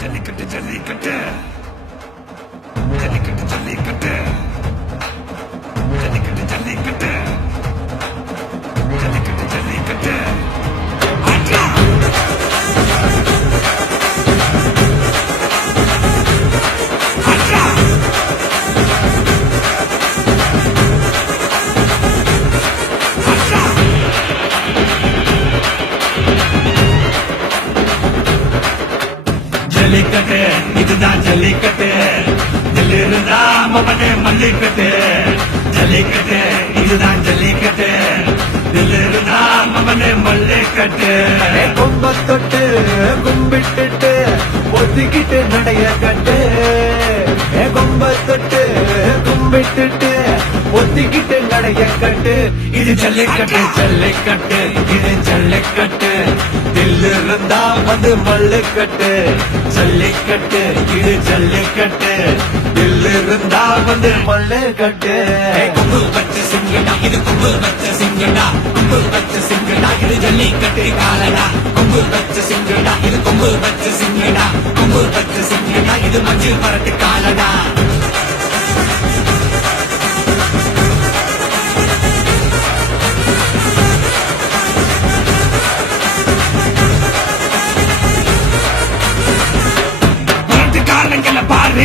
ஜல்லிக்கட்டு ஜல்லிக்கட்டு ஜல்லிக்கட்டு ஜல்லிக்கட்டு ஜல்லிக்கட்டு ஜல்லிக்கட்டு ஜல்லிக்கட்டு ஜல்லிக்கட்டு ஆட்ரா ஆட்ரா ஆட்ரா ஜல்லிக்கட்டு இதுதான் ஜல்லிக்கட்டு தில்லிருந்தா மவனே மல்லிக்கட்டு ஜல்லிக்கட்டு இதுதான் ஜல்லிக்கட்டு தில்லிருந்தா மவனே மல்லிக்கட்டு கொம்ப தொட்டு கும்பிட்டுட்டு ஒத்திக்கிட்டு நடைய கட்டு கொம்ப தொட்டு கும்பிட்டுட்டு ஒத்திக்கிட்டு நடைய கட்டு இது ஜல்லிக்கட்டு ஜல்லிக்கட்டு இது ஜல்லிக்கட்டு தில்லு இருந்தா வந்து மல்லுக்கட்டு ஜல்லிக்கட்டு இது ஜல்லிக்கட்டு தில்லு இருந்தா வந்து மல்லுக்கட்டு கொம்பு வச்ச சிங்கடா இது கொம்பு வச்ச சிங்கடா கொம்பு வச்ச சிங்கடா இது ஜல்லிக்கட்டு காலடா கொம்பு வச்ச சிங்கடா இது கொம்பு வச்ச சிங்கடா கொம்பு வச்ச சிங்கடா இது மஞ்சள் பரட்டு காலடா பாரு